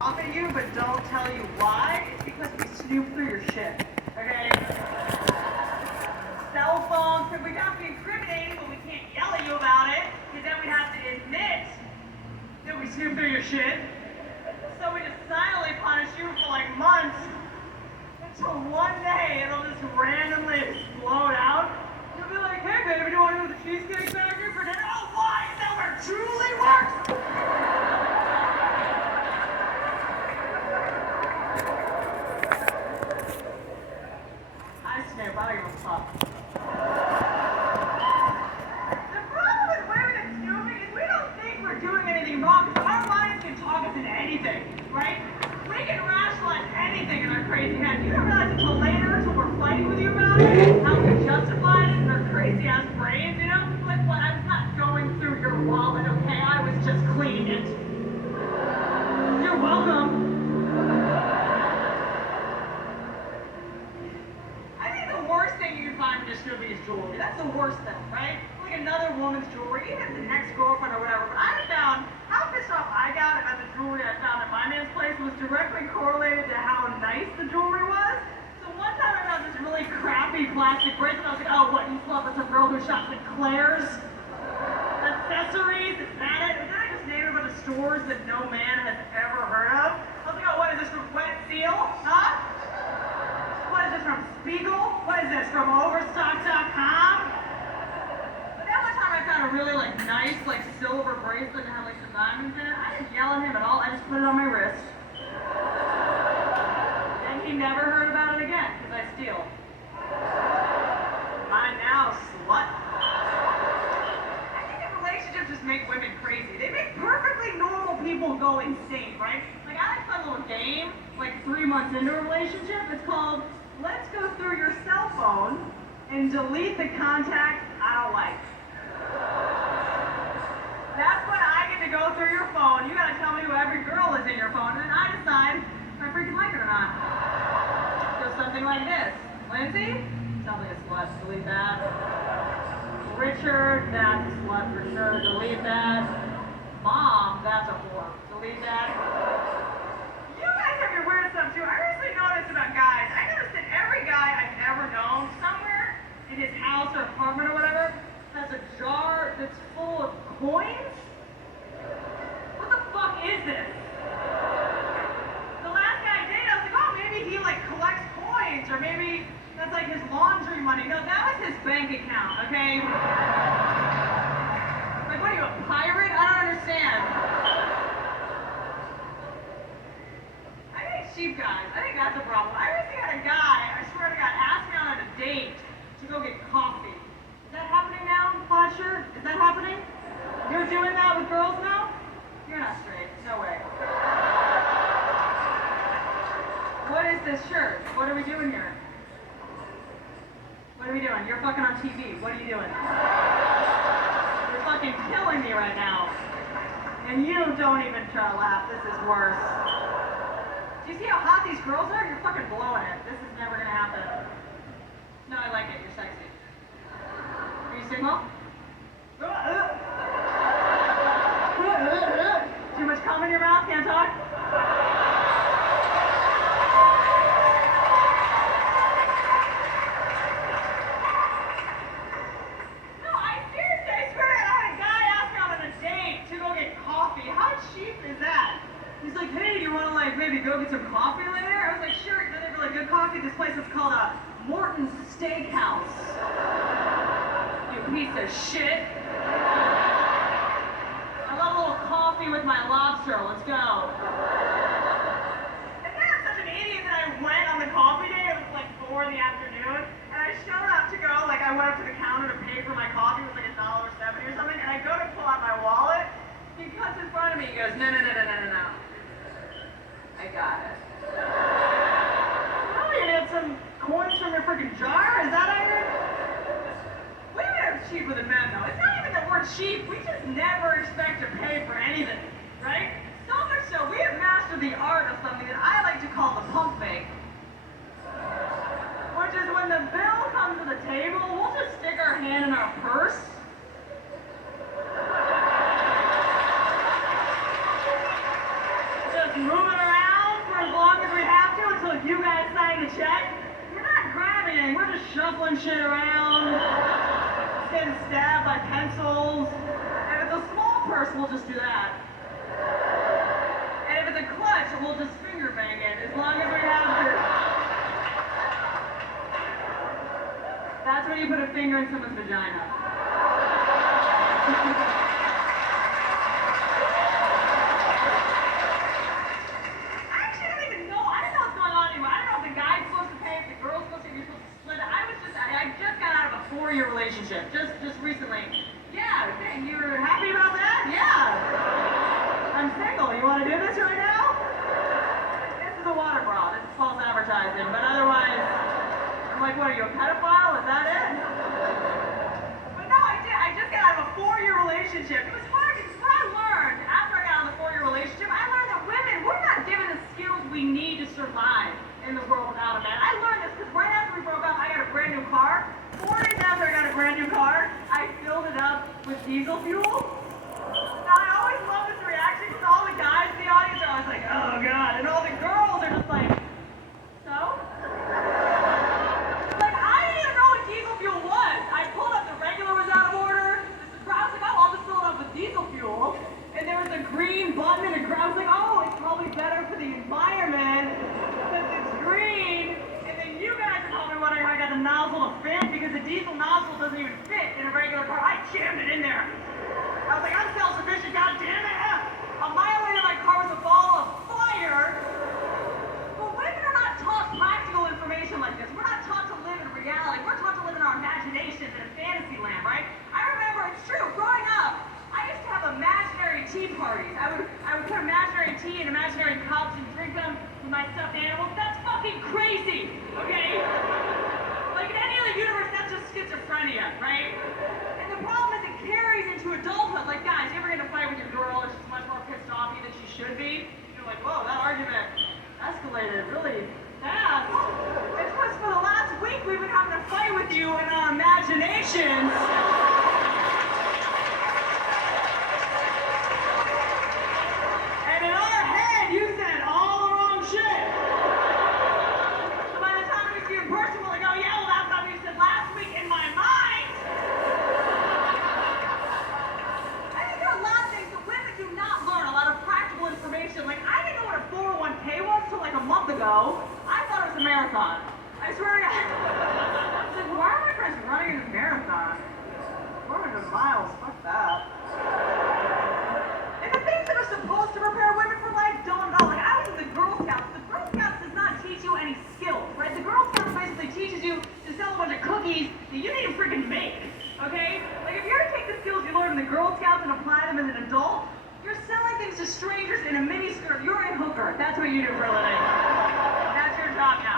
Off at you, but don't tell you why. It's because we snoop through your shit. Okay? Cell phones, we have to be incriminating, but we can't yell at you about it, because then we have to admit that we snoop through your shit. So we just silently punish you for like months, until one day it'll just randomly explode out. You'll be like, hey baby, do you want to go to the Cheesecake Factory for dinner? Oh, why? Is that where it truly works? I don't give a fuck. The problem with women and snooping is we don't think we're doing anything wrong because our minds can talk us into anything, right? We can rationalize anything in our crazy head. You don't realize until later, until we're fighting with you about it, how we justified it in our crazy ass brains, you know? Like, what? I was not going through your wallet, okay? I was just cleaning it. You're welcome. Snooping is jewelry. That's the worst thing, right? Like another woman's jewelry, even an ex-girlfriend or whatever. But I found how pissed off I got about the jewelry I found at my man's place was directly correlated to how nice the jewelry was. So one time I found this really crappy plastic bracelet. I was like, oh, what? You slept with some girl who shops at Claire's? Accessories? Is that it? And then I just named a bunch of stores that no man has ever heard of. I was like, oh, what is this from Wet Seal? Huh? What is this from Spiegel? What is this from Overstock.com? But that one time I found a really nice silver bracelet and had some diamonds in it. I didn't yell at him at all. I just put it on my wrist. And he never heard about it again because I steal. Mine now, slut. I think that relationships just make women crazy. They make perfectly normal people go insane, right? Like I like a little game, 3 months into a relationship. It's called let's go through your cell phone and delete the contacts I don't like. That's when I get to go through your phone. You gotta tell me who every girl is in your phone, and then I decide if I freaking like it or not. So something like this. Lindsay? Sounds like a slut. Delete that. Richard? That's a slut for sure. Delete that. Mom? That's a whore. Delete that. You guys have your weird stuff too. I recently noticed about guys. I noticed that every guy I've ever known, somewhere in his house or apartment or whatever, has a jar that's full of coins? What the fuck is this? The last guy I dated, I was like, oh, maybe he collects coins, or maybe that's his laundry money. No, that was his bank account, okay? What are you, a pirate? I don't understand. Cheap guys. I think that's a problem. I recently had a guy, I swear to God, ask me on a date to go get coffee. Is that happening now, Podsher? Is that happening? You're doing that with girls now? You're not straight. No way. What is this shirt? What are we doing here? What are we doing? You're fucking on TV. What are you doing? You're fucking killing me right now. And you don't even try to laugh. This is worse. Do you see how hot these girls are? You're fucking blowing it. This is never gonna happen. No, I like it. You're sexy. Are you single? Too much cum in your mouth? Can't talk? No, seriously, I swear I had a guy ask me on a date to go get coffee. How cheap is that? He's like, hey, do you want to maybe go get some coffee later? I was like, sure. And then they'd be like, good coffee. This place is called Morton's Steakhouse. You piece of shit. I love a little coffee with my lobster. Let's go. And then I'm such an idiot that I went on the coffee day. It was 4 in the afternoon. And I showed up to go, I went up to the counter to pay for my coffee. It was $1.70 or something. And I go to pull out my wallet. He cuts in front of me. He goes, no. I got it. Oh, you had some coins from your freaking jar? Is that iron? Women are cheaper than men, though. It's not even that we're cheap. We just never expect to pay for anything, right? So much so, we have mastered the art of something that I like to call the pump fake. Which is when the bill comes to the table, we'll just stick our hand in our purse. Just moving around. with you guys signing the check. We're not grabbing anything. We're just shuffling shit around, getting stabbed by pencils. And if it's a small purse, we'll just do that. And if it's a clutch, we'll just finger bang it as long as we have to. That's when you put a finger in someone's vagina. Actually, I don't even know. I don't know what's going on anymore. I don't know if the guy's supposed to pay, if the girl's supposed to, if you're supposed to split it. I just got out of a 4-year relationship, just recently. Yeah, you were happy about that? Yeah. I'm single. You want to do this right now? This is a water bra. This is false advertising. But otherwise, I'm like, what are you, a pedophile? Is that it? But no, I did. I just got out of a 4-year relationship. It was hard because what I learned after I got out of the 4-year relationship, I learned that women, we're not given the skills we need to survive in the world without a man. I learned this because right after we broke up, I got a brand new car. 4 days after I got a brand new car, I filled it up with diesel fuel. Now, I always love this reaction because all the guys in the audience are always like, oh God, and all the girls are just like, so? Like, I didn't even know what diesel fuel was. I pulled up, the regular was out of order. The Surprise, like, oh, I'll just fill it up with diesel fuel. And there was a green button and a green, I was like, oh, it's probably better for the environment since it's green. And then you guys are probably wondering how I got the nozzle to fit because the diesel nozzle doesn't even fit in a regular car. I jammed it in there. I was like, I'm self-sufficient, goddammit. A mile into my car was a ball of fire. But women are not taught practical information like this. We're not taught to live in reality. We're taught to live in our imaginations in a fantasy land, right? I remember, it's true, growing up, I used to have imaginary tea parties. I would put imaginary tea in imaginary cups and drink them with my stuffed animals. That's fucking crazy, okay? Like in any other universe, that's just schizophrenia, right? And the problem is it carries into adulthood. Like, guys, you ever get in a fight with your girl and she's much more pissed off at you than she should be? You're like, whoa, that argument escalated really fast. It's because for the last week we've been having a fight with you in our imaginations. And in our head, you said all the wrong shit. So by the time we see you in person, we're like, oh yeah, well that's what you said last week in my mind. I think there are a lot of things that women do not learn, a lot of practical information. Like, I didn't know what a 401k was till like a month ago. I thought it was a marathon. I swear to God. I was like, why are my friends running in a marathon? 400 miles, fuck that. And the things that are supposed to prepare women for life don't at all. Like, I was in the Girl Scouts. The Girl Scouts does not teach you any skills, right? The Girl Scouts basically teaches you to sell a bunch of cookies that you need to freaking make, okay? Like, if you were to take the skills you learned in the Girl Scouts and apply them as an adult, you're selling things to strangers in a mini skirt. You're a hooker. That's what you do for a living. That's your job now.